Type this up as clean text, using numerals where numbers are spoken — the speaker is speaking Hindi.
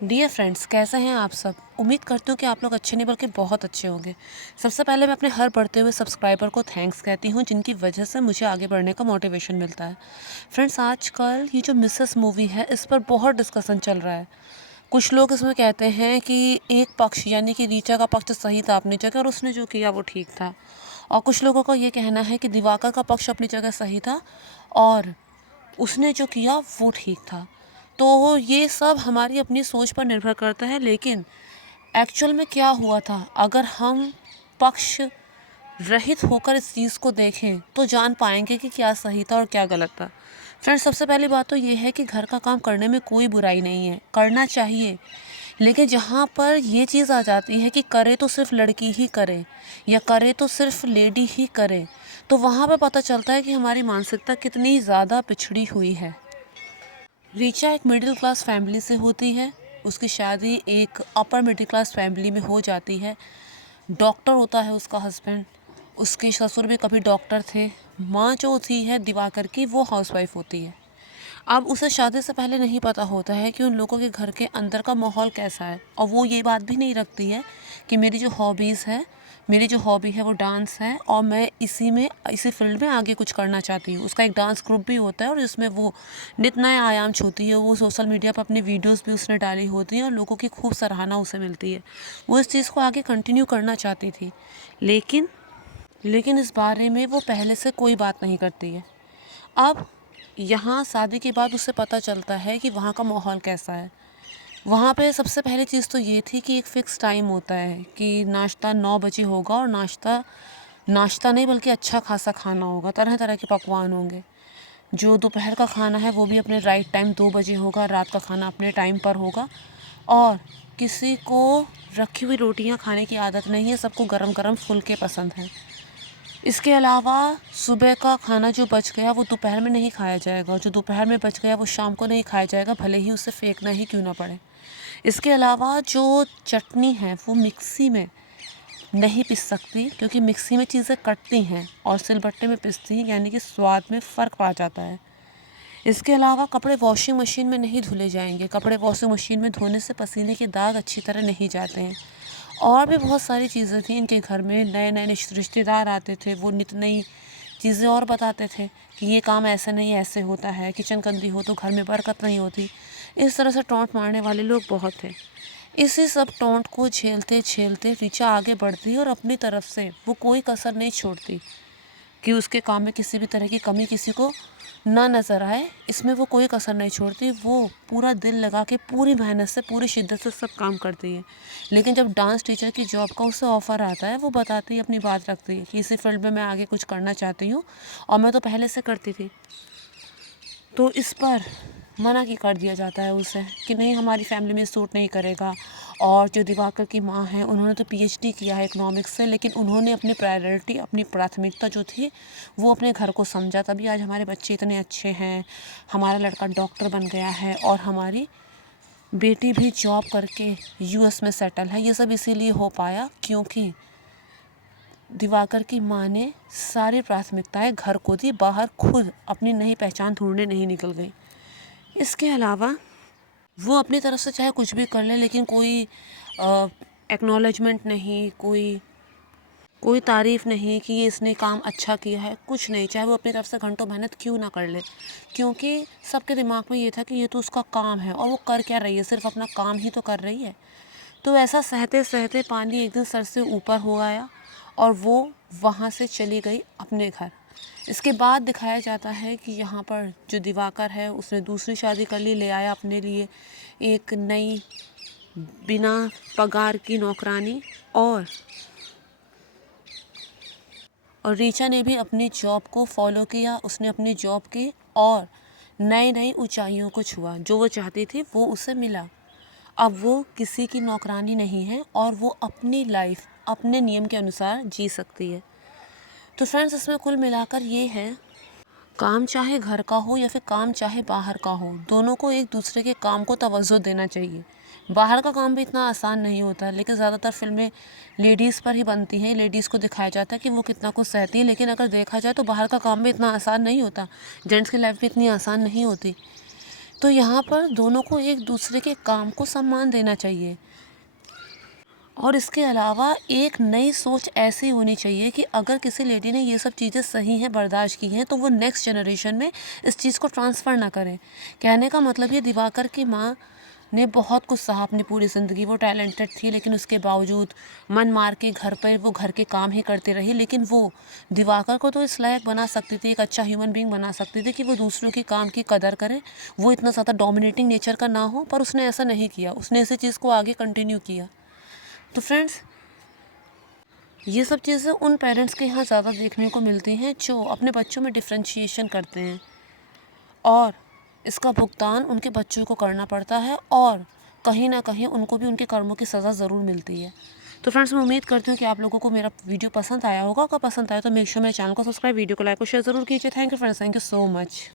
डियर फ्रेंड्स, कैसे हैं आप सब। उम्मीद करती हूँ कि आप लोग अच्छे नहीं बल्कि बहुत अच्छे होंगे। सबसे पहले मैं अपने हर बढ़ते हुए सब्सक्राइबर को थैंक्स कहती हूँ, जिनकी वजह से मुझे आगे बढ़ने का मोटिवेशन मिलता है। फ्रेंड्स, आजकल ये जो मिसेस मूवी है, इस पर बहुत डिस्कशन चल रहा है। कुछ लोग इसमें कहते हैं कि एक पक्ष यानी कि रीचा का पक्ष सही था अपनी जगह और उसने जो किया वो ठीक था, और कुछ लोगों का ये कहना है कि दिवाकर का पक्ष अपनी जगह सही था और उसने जो किया वो ठीक था। तो ये सब हमारी अपनी सोच पर निर्भर करता है, लेकिन एक्चुअल में क्या हुआ था, अगर हम पक्ष रहित होकर इस चीज़ को देखें तो जान पाएंगे कि क्या सही था और क्या गलत था। फ्रेंड्स, सबसे पहली बात तो ये है कि घर का काम करने में कोई बुराई नहीं है, करना चाहिए। लेकिन जहाँ पर ये चीज़ आ जाती है कि करे तो सिर्फ लड़की ही करे या करे तो सिर्फ लेडी ही करे, तो वहाँ पे पता चलता है कि हमारी मानसिकता कितनी ज़्यादा पिछड़ी हुई है। रीचा एक मिडिल क्लास फैमिली से होती है, उसकी शादी एक अपर मिडिल क्लास फैमिली में हो जाती है। डॉक्टर होता है उसका हस्बैंड, उसके ससुर भी कभी डॉक्टर थे। माँ जो होती है दिवाकर की, वो हाउसवाइफ होती है। अब उसे शादी से पहले नहीं पता होता है कि उन लोगों के घर के अंदर का माहौल कैसा है, और वो ये बात भी नहीं रखती है कि मेरी जो हॉबी है वो डांस है और मैं इसी फील्ड में आगे कुछ करना चाहती हूँ। उसका एक डांस ग्रुप भी होता है और इसमें वो नित नए आयाम छूती है। वो सोशल मीडिया पर अपनी वीडियोस भी उसने डाली होती हैं और लोगों की खूब सराहना उसे मिलती है। वो इस चीज़ को आगे कंटिन्यू करना चाहती थी, लेकिन इस बारे में वो पहले से कोई बात नहीं करती है। अब यहाँ शादी के बाद उसे पता चलता है कि वहाँ का माहौल कैसा है। वहाँ पे सबसे पहली चीज़ तो ये थी कि एक फ़िक्स टाइम होता है कि नाश्ता 9 बजे होगा, और नाश्ता नाश्ता नहीं बल्कि अच्छा खासा खाना होगा, तरह तरह के पकवान होंगे। जो दोपहर का खाना है वो भी अपने राइट टाइम 2 बजे होगा, रात का खाना अपने टाइम पर होगा। और किसी को रखी हुई रोटियां खाने की आदत नहीं है, सबको गरम गरम फुल्के पसंद है। इसके अलावा सुबह का खाना जो बच गया वो दोपहर में नहीं खाया जाएगा, और जो दोपहर में बच गया वो शाम को नहीं खाया जाएगा, भले ही उसे फेंकना ही क्यों ना पड़े। इसके अलावा जो चटनी है वो मिक्सी में नहीं पिस सकती, क्योंकि मिक्सी में चीज़ें कटती हैं और सिलबट्टे में पिसती हैं, यानी कि स्वाद में फ़र्क पड़ जाता है। इसके अलावा कपड़े वॉशिंग मशीन में नहीं धुले जाएंगे। कपड़े वॉशिंग मशीन में धोने से पसीने के दाग अच्छी तरह नहीं जाते हैं। और भी बहुत सारी चीज़ें थी इनके घर में। नए नए रिश्तेदार आते थे, वो नित नई चीज़ें और बताते थे कि ये काम ऐसे नहीं ऐसे होता है, किचन गंदी हो तो घर में बरकत नहीं होती। इस तरह से टोंट मारने वाले लोग बहुत थे। इसी सब टोंट को झेलते झेलते रीचा आगे बढ़ती और अपनी तरफ से वो कोई कसर नहीं छोड़ती कि उसके काम में किसी भी तरह की कमी किसी को ना नज़र आए। इसमें वो कोई कसर नहीं छोड़ती, वो पूरा दिल लगा के पूरी मेहनत से पूरी शिद्दत से सब काम करती है। लेकिन जब डांस टीचर की जॉब का उसे ऑफ़र आता है, वो बताती है, अपनी बात रखती है कि इसी फील्ड में मैं आगे कुछ करना चाहती हूँ और मैं तो पहले से करती थी। तो इस पर मना की कर दिया जाता है उसे कि नहीं, हमारी फैमिली में सूट नहीं करेगा। और जो दिवाकर की माँ है, उन्होंने तो पीएचडी किया है इकोनॉमिक्स से, लेकिन उन्होंने अपनी प्रायोरिटी, अपनी प्राथमिकता जो थी वो अपने घर को समझा, तभी आज हमारे बच्चे इतने अच्छे हैं। हमारा लड़का डॉक्टर बन गया है और हमारी बेटी भी जॉब करके यूएस में सेटल है। ये सब इसीलिए हो पाया क्योंकि दिवाकर की माँ ने सारी प्राथमिकताएं घर को दी, बाहर खुद अपनी नई पहचान ढूंढने नहीं निकल गई। इसके अलावा वो अपनी तरफ से चाहे कुछ भी कर ले, लेकिन कोई एक्नॉलेजमेंट नहीं, कोई कोई तारीफ़ नहीं कि ये इसने काम अच्छा किया है, कुछ नहीं। चाहे वो अपनी तरफ से घंटों मेहनत क्यों ना कर ले, क्योंकि सबके दिमाग में ये था कि ये तो उसका काम है और वो कर क्या रही है, सिर्फ अपना काम ही तो कर रही है। तो ऐसा सहते सहते पानी एक दिन सर से ऊपर हो आया और वो वहाँ से चली गई अपने घर। इसके बाद दिखाया जाता है कि यहाँ पर जो दिवाकर है उसने दूसरी शादी कर ली, ले आया अपने लिए एक नई बिना पगार की नौकरानी, और रीचा ने भी अपनी जॉब को फॉलो किया। उसने अपनी जॉब की और नई नई ऊंचाइयों को छुआ। जो वो चाहती थी वो उसे मिला। अब वो किसी की नौकरानी नहीं है और वो अपनी लाइफ अपने नियम के अनुसार जी सकती है। तो फ्रेंड्स, इसमें कुल मिलाकर ये है, काम चाहे घर का हो या फिर काम चाहे बाहर का हो, दोनों को एक दूसरे के काम को तवज्जो देना चाहिए। बाहर का काम भी इतना आसान नहीं होता, लेकिन ज़्यादातर फिल्में लेडीज़ पर ही बनती हैं। लेडीज़ को दिखाया जाता है कि वो कितना कुछ सहती है, लेकिन अगर देखा जाए तो बाहर का काम भी इतना आसान नहीं होता, जेंट्स की लाइफ भी इतनी आसान नहीं होती। तो यहाँ पर दोनों को एक दूसरे के काम को सम्मान देना चाहिए। और इसके अलावा एक नई सोच ऐसी होनी चाहिए कि अगर किसी लेडी ने ये सब चीज़ें सही हैं, बर्दाश्त की हैं, तो वो नेक्स्ट जनरेशन में इस चीज़ को ट्रांसफ़र ना करें। कहने का मतलब ये, दिवाकर की माँ ने बहुत कुछ सहा अपनी पूरी ज़िंदगी। वो टैलेंटेड थी, लेकिन उसके बावजूद मन मार के घर पर वो घर के काम ही करती रही। लेकिन वो दिवाकर को तो इस लायक बना सकती थी, एक अच्छा ह्यूमन बीइंग बना सकती थी कि वो दूसरों के काम की कदर करे, वो इतना ज़्यादा डोमिनेटिंग नेचर का ना हो। पर उसने ऐसा नहीं किया, उसने इसी चीज़ को आगे कंटिन्यू किया। तो फ्रेंड्स, ये सब चीज़ें उन पेरेंट्स के यहाँ ज़्यादा देखने को मिलती हैं जो अपने बच्चों में डिफरेंशिएशन करते हैं, और इसका भुगतान उनके बच्चों को करना पड़ता है, और कहीं ना कहीं उनको भी उनके कर्मों की सज़ा ज़रूर मिलती है। तो फ्रेंड्स, मैं उम्मीद करती हूँ कि आप लोगों को मेरा वीडियो पसंद आया होगा। अगर पसंद आया तो मेक श्योर मेरे चैनल को सब्सक्राइब, वीडियो को लाइक और शेयर ज़रूर कीजिए। Thank you friends, thank you so much.